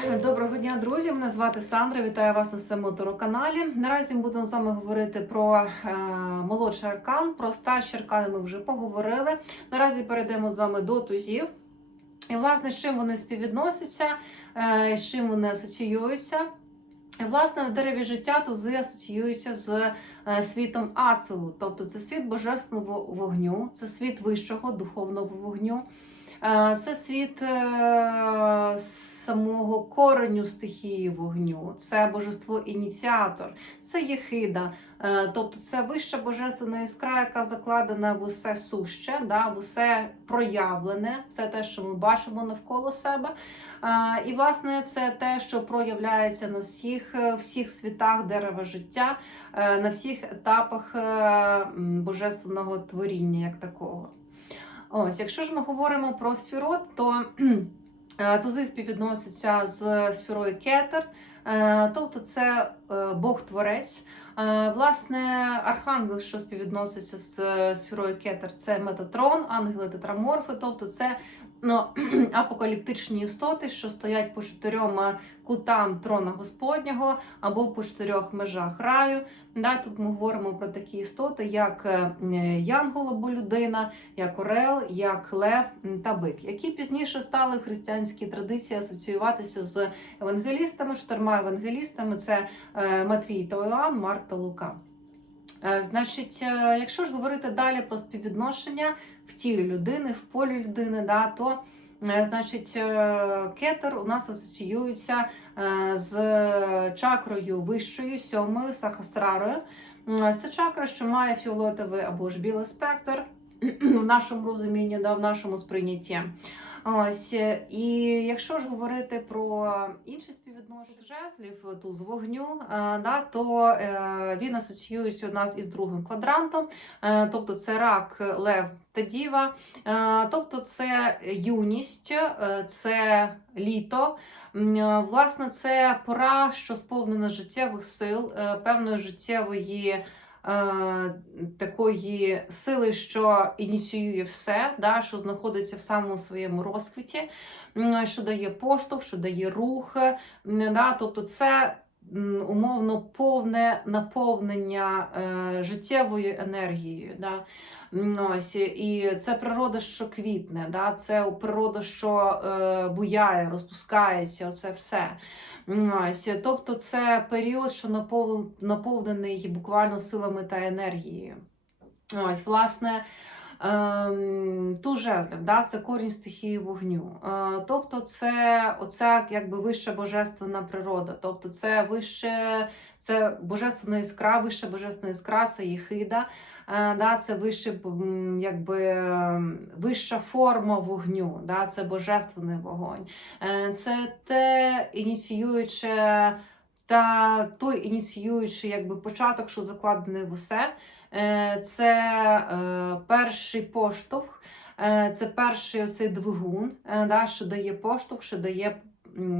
Доброго дня, друзі! Мене звати Сандра. Вітаю вас на своєму туроканалі. Наразі ми будемо з вами говорити про е, молодший аркан, про старші аркани ми вже поговорили. Наразі перейдемо з вами до тузів. І, власне, з чим вони співвідносяться, е, з чим вони асоціюються. І, власне, на дереві життя тузи асоціюються з е, світом Ацелу, тобто це світ божественного вогню, це світ вищого духовного вогню. Е, Це світ е, самого кореню стихії вогню, це божество ініціатор, це єхида, е, тобто це вища божественна іскра, яка закладена в усе суще, да, в усе проявлене, все те, що ми бачимо навколо себе. Е, І, власне, це те, що проявляється на всіх, е, всіх світах дерева життя, на всіх етапах божественного творіння як такого. Ось, якщо ж ми говоримо про сфірот, то тузи співвідносяться з сферою кетер, е, тобто це е, Бог-творець. Е, Власне, архангел, що співвідноситься з сфірою кетер, це Метатрон, ангели тетраморфи, тобто це ну, апокаліптичні істоти, що стоять по чотирьом кутам трона Господнього або по чотирьох межах раю. Да, тут ми говоримо про такі істоти, як е, Янгол або людина, як Орел, як Лев та Бик, які пізніше стали в християнській традиції асоціюватися з евангелістами, чотирма евангелістами це е, Матвій та Іоанн, Марк та Лука. Е, Значить, е, якщо ж говорити далі про співвідношення в тілі людини, в полі людини, да, то е, значить, кетер у нас асоціюється з чакрою вищою, сьомою, сахасрарою. Це чакра, що має фіолетовий або ж білий спектр в нашому розумінні, да, в нашому сприйнятті. Ось е, і якщо ж говорити про інші співвідношення жезлів, ту з вогню, е, да, то е, він асоціюється у нас із другим квадрантом, е, тобто це рак, лев та діва, е, тобто це юність, е, це літо. Е, Власне, це пора, що сповнена життєвих сил, е, певної життєвої. Е, Такої сили, що ініціює все, да, що знаходиться в самому своєму розквіті, що дає поштовх, що дає рух. Да, тобто це умовно повне наповнення е, життєвою енергією. Да. Ось, і це природа, що квітне, да, це природа, що е, буяє, розпускається, оце все. Ось, тобто це період, що напов- наповнений буквально силами та енергією. Ось, власне, ту жезлів, да, це корінь стихії вогню. Е, тобто, це оця якби вища божественна природа. Тобто, це вище, це божественна іскра, вища божественна іскра, це єхида. Е, да, це вище, якби, ем, вища форма вогню, да, це божественний вогонь. Е, Це те ініціююче та той ініціюючий якби, початок, що закладений в усе. Е, Це е, перший поштовх, е, це перший оцей двигун, да, що дає поштовх, що дає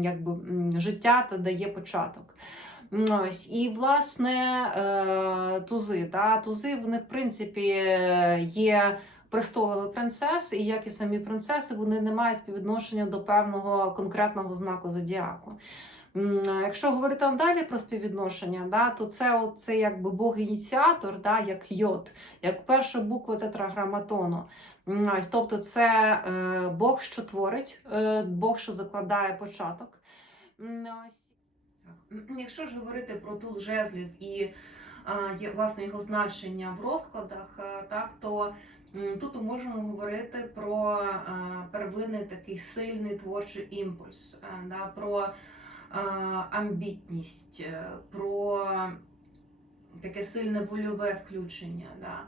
якби, життя та дає початок. Ось. І, власне, тузи. Та, тузи, в них, в принципі, є престолами принцес, і як і самі принцеси, вони не мають співвідношення до певного конкретного знаку зодіаку. Якщо говорити далі про співвідношення, да, то це, це якби Бог-ініціатор, да, як йод, як перша буква тетраграматону. Тобто це е, Бог, що творить, е, Бог, що закладає початок. Якщо ж говорити про туз жезлів і власне його значення в розкладах, е, так, то тут ми можемо говорити про первинний такий сильний творчий імпульс, да, про амбітність, е, про таке сильне вольове включення, да,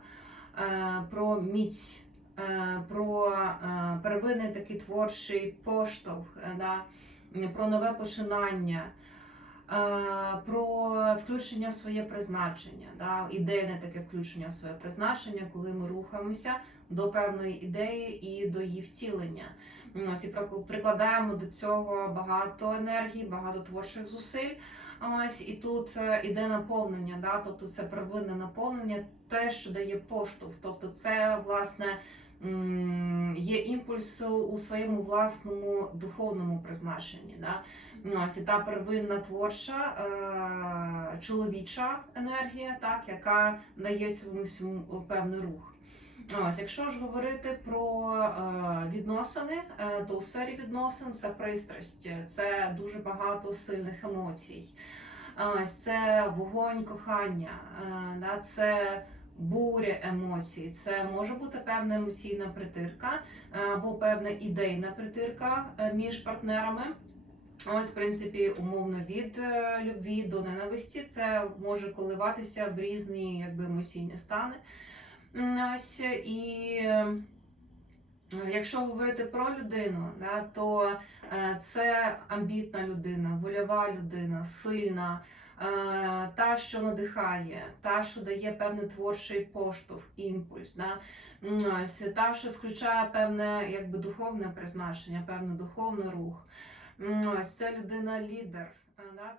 е, про міць, е, про первинний такий творчий поштовх, да, про нове починання. Е, Про включення в своє призначення, да, ідейне таке включення в своє призначення, коли ми рухаємося до певної ідеї і до її втілення. Ось і прикладаємо до цього багато енергії, багато творчих зусиль. Ось і тут е, іде наповнення, да, тобто це первинне наповнення, те, що дає поштовх. Тобто, це власне є імпульс у своєму власному духовному призначенні. Да? Ну, Ось і та первинна творча е, чоловіча енергія, так, яка дає цьому всьому певний рух. Ось, якщо ж говорити про е, відносини, е, то у сфері відносин це пристрасть, це дуже багато сильних емоцій. Це вогонь кохання, це буря емоцій, це може бути певна емоційна притирка е, або певна ідейна притирка е, між партнерами. Ось, в принципі, умовно від е, любві до ненависті це може коливатися в різні якби, емоційні стани. Ось і якщо говорити про людину, да, то це амбітна людина, вольова людина, сильна, та, що надихає, та, що дає певний творчий поштовх, імпульс. Да. Та, що включає певне якби, духовне призначення, певний духовний рух. Це людина лідер. е, Да.